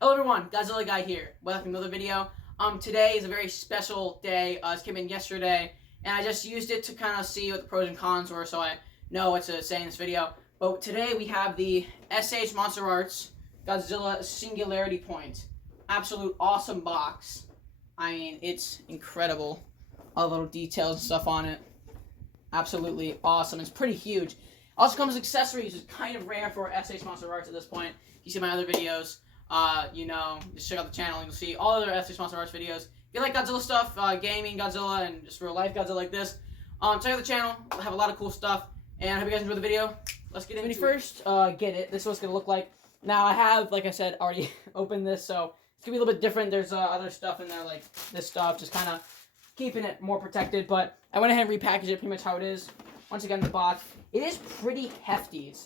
Hello everyone, Godzilla Guy here. Welcome to another video. Today is a very special day. This came in yesterday, and I just used it to kind of see what the pros and cons were, so I know what to say in this video. But today we have the SH Monster Arts Godzilla Singularity Point. Absolute awesome box. I mean, it's incredible. All the little details and stuff on it. Absolutely awesome. It's pretty huge. Also comes with accessories, which is kind of rare for SH Monster Arts at this point. If you see my other videos, just check out the channel and you'll see all other SH Monster Arts videos. If you like Godzilla stuff, gaming Godzilla, and just real life Godzilla like this, check out the channel. We'll have a lot of cool stuff. And I hope you guys enjoy the video. Let's get into it. When you first get it, this is what it's going to look like. Now, I have, like I said, already opened this, so it's going to be a little bit different. There's other stuff in there, like this stuff, just kind of keeping it more protected. But I went ahead and repackaged it pretty much how it is. Once again, the box. It is pretty hefty. It's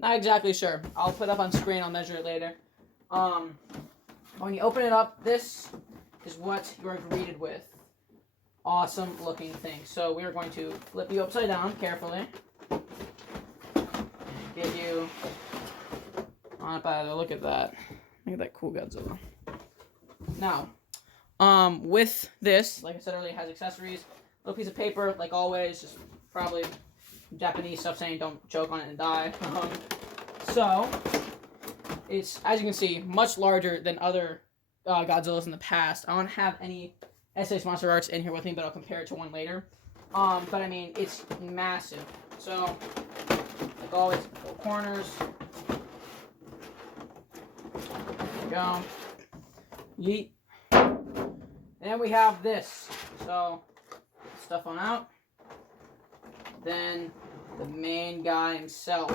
not exactly sure. I'll put it up on screen. I'll measure it later. When you open it up, this is what you're greeted with. Awesome looking thing. So we are going to flip you upside down carefully. And get you on up out of there. Look at that. Look at that cool Godzilla. Now, with this, like I said earlier, it has accessories. Little piece of paper, like always, just probably Japanese stuff saying don't choke on it and die. So, it's, as you can see, much larger than other Godzillas in the past. I don't have any SH Monster Arts in here with me, but I'll compare it to one later. But I mean, it's massive. So, like always, four corners. There we go. Yeet. And then we have this. So, stuff on out. Then the main guy himself.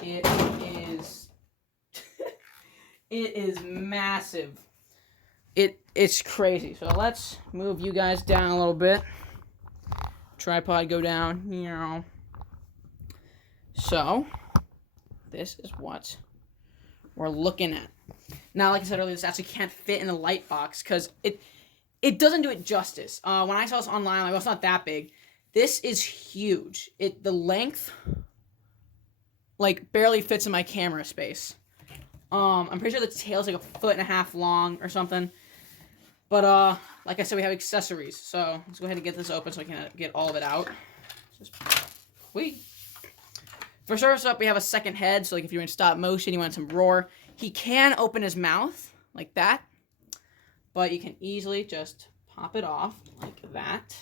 It is it is massive. It's crazy. So let's move you guys down a little bit. Tripod go down. So this is what we're looking at. Now, like I said earlier, this actually can't fit in the light box because it doesn't do it justice. When I saw this online, I'm like, well, it's not that big. This is huge. The length, like, barely fits in my camera space. I'm pretty sure the tail's like 1.5 feet long or something. But, like I said, we have accessories. So, let's go ahead and get this open so I can get all of it out. Just, for first up, we have a second head. So, like, if you're in stop motion, you want some roar. He can open his mouth like that. But you can easily just pop it off like that.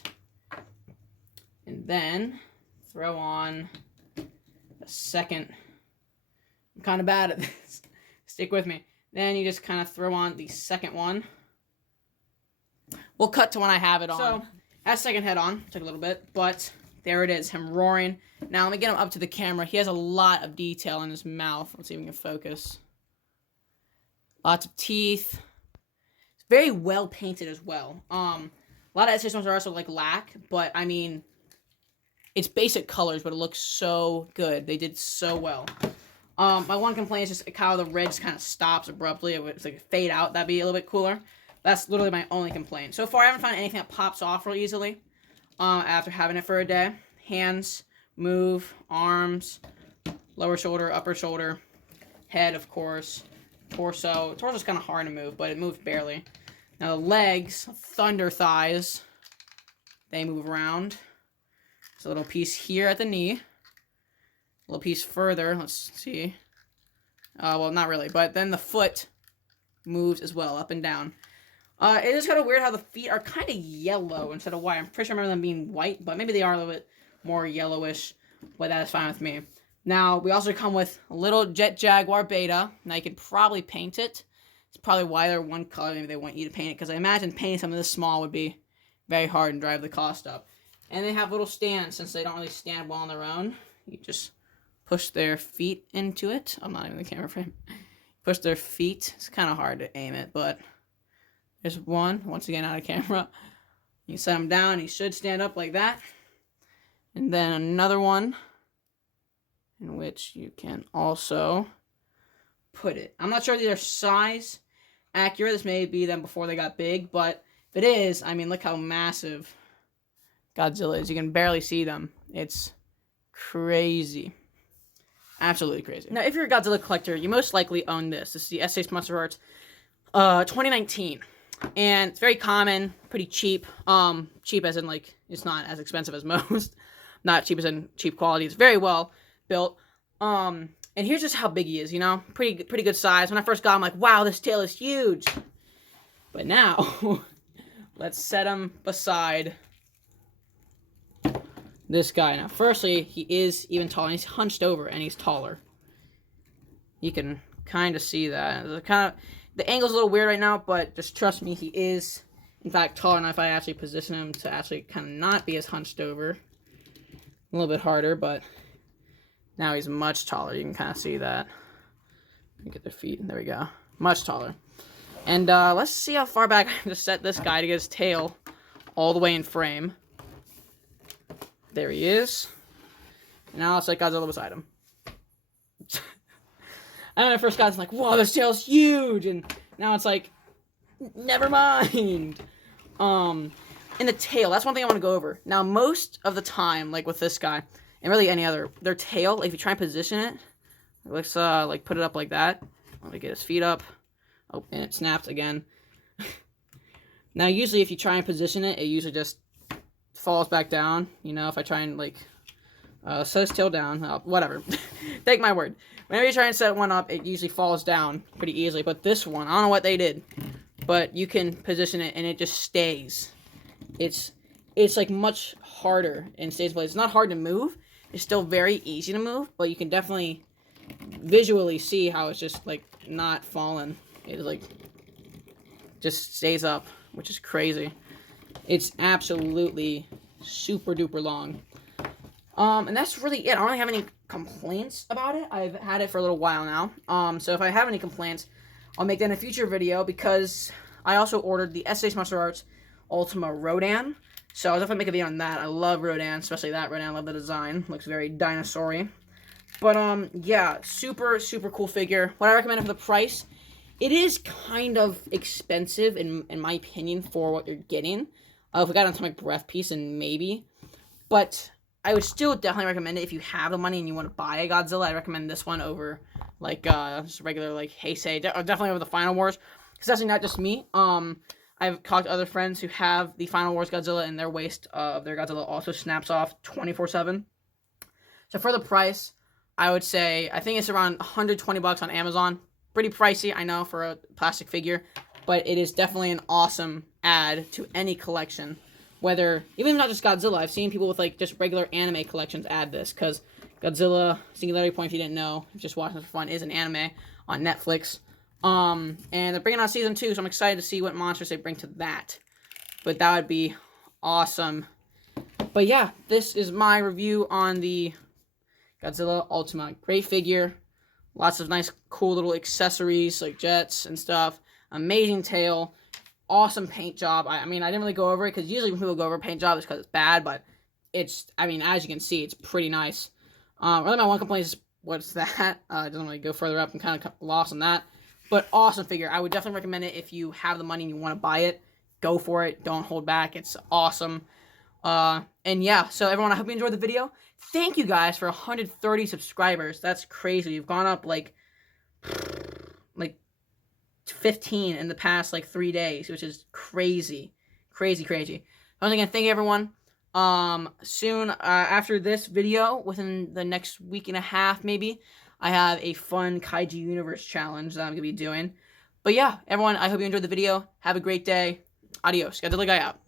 And then throw on a second. I'm kind of bad at this. Stick with me. Then you just kind of throw on the second one. We'll cut to when I have it on. So, that second head on. Took a little bit, but there it is. Him roaring. Now, let me get him up to the camera. He has a lot of detail in his mouth. Let's see if we can focus. Lots of teeth. It's very well painted as well. A lot of SH Monster Arts are like lack, but I mean, it's basic colors, but it looks so good. They did so well. My one complaint is just how the red just kind of stops abruptly. It's like a fade out. That'd be a little bit cooler. That's literally my only complaint. So far, I haven't found anything that pops off real easily after having it for a day. Hands move, arms, lower shoulder, upper shoulder, head, of course, torso. Torso's kind of hard to move, but it moves barely. Now the legs, thunder thighs, they move around. There's a little piece here at the knee. A little piece further. Let's see. Well, not really. But then the foot moves as well, up and down. It is kind of weird how the feet are kind of yellow instead of white. I'm pretty sure I remember them being white, but maybe they are a little bit more yellowish. But that is fine with me. Now, we also come with a little Jet Jaguar Beta. Now, you could probably paint it. It's probably why they're one color. Maybe they want you to paint it, because I imagine painting something this small would be very hard and drive the cost up. And they have little stands, since they don't really stand well on their own. You just push their feet into it. I'm not even in the camera frame. Push their feet. It's kind of hard to aim it, but there's one. Once again, out of camera. You set them down. You should stand up like that. And then another one in which you can also put it. I'm not sure if they're size accurate. This may be them before they got big, but if it is, I mean, look how massive Godzilla is. You can barely see them. It's crazy. Absolutely crazy. Now, if you're a Godzilla collector, you most likely own this. This is the S.H. Monster Arts 2019. And it's very common, pretty cheap. Cheap as in, like, it's not as expensive as most. Not cheap as in cheap quality. It's very well built. And here's just how big he is, you know? Pretty good size. When I first got him, I'm like, wow, this tail is huge. But now, let's set him beside this guy. Now, firstly, he is even taller. He's hunched over, and he's taller. You can kind of see that. The angle's a little weird right now, but just trust me, he is, in fact, taller enough if I actually position him to actually kind of not be as hunched over. A little bit harder, but now he's much taller. You can kind of see that. Get their feet. There we go. Much taller. And let's see how far back I can just set this guy to get his tail all the way in frame. There he is. And now it's like Godzilla beside him. And when I first got it, it's like, whoa, this tail's huge. And now it's like, never mind. And the tail, that's one thing I want to go over. Now, most of the time, like with this guy, and really any other, their tail, like if you try and position it, let's like put it up like that. Let me get his feet up. Oh, and it snaps again. Now, usually if you try and position it, it usually just falls back down. You know, if I try and like set his tail down, whatever. Take my word. Whenever you try and set one up, it usually falls down pretty easily. But this one, I don't know what they did, but you can position it and it just stays. It's like much harder and stays in place. It's not hard to move. It's still very easy to move, but you can definitely visually see how it's just like not falling. It like just stays up, which is crazy. It's absolutely super duper long. And that's really it. I don't really have any complaints about it. I've had it for a little while now. So if I have any complaints, I'll make that in a future video, because I also ordered the S.H. Monster Arts Ultima Rodan. So I'll definitely make a video on that. I love Rodan, especially that Rodan. I love the design. Looks very dinosaur-y. But, yeah, super cool figure. What I recommend for the price, it is kind of expensive, in my opinion, for what you're getting. If we got an atomic breath piece, and maybe. But I would still definitely recommend it if you have the money and you want to buy a Godzilla. I recommend this one over, like, just regular, like, Heisei. Definitely over the Final Wars. Because that's not just me. I've talked to other friends who have the Final Wars Godzilla, and their waist of their Godzilla also snaps off 24/7. So for the price, I would say, I think it's around 120 bucks on Amazon. Pretty pricey, I know, for a plastic figure. But it is definitely an awesome add to any collection. Whether, even not just Godzilla, I've seen people with, like, just regular anime collections add this. Because Godzilla, Singularity Point, if you didn't know, just watching this for fun, is an anime on Netflix. And they're bringing out season 2, so I'm excited to see what monsters they bring to that. But that would be awesome. But yeah, this is my review on the Godzilla Ultima. Great figure. Lots of nice, cool little accessories, like jets and stuff. Amazing tail. Awesome paint job. I mean, I didn't really go over it, because usually when people go over paint job, it's because it's bad, but it's, I mean, as you can see, it's pretty nice. Really, my one complaint is, what's that? It doesn't really go further up. I'm kind of lost on that. But awesome figure. I would definitely recommend it if you have the money and you want to buy it. Go for it. Don't hold back. It's awesome. And yeah, so everyone, I hope you enjoyed the video. Thank you guys for 130 subscribers. That's crazy. You've gone up like 15 in the past like 3 days, which is crazy. Crazy. Once again, thank you, everyone. Soon after this video, within the next week and a half maybe, I have a fun Kaiju Universe challenge that I'm going to be doing. But yeah, everyone, I hope you enjoyed the video. Have a great day. Adios. Godzilla Guy out.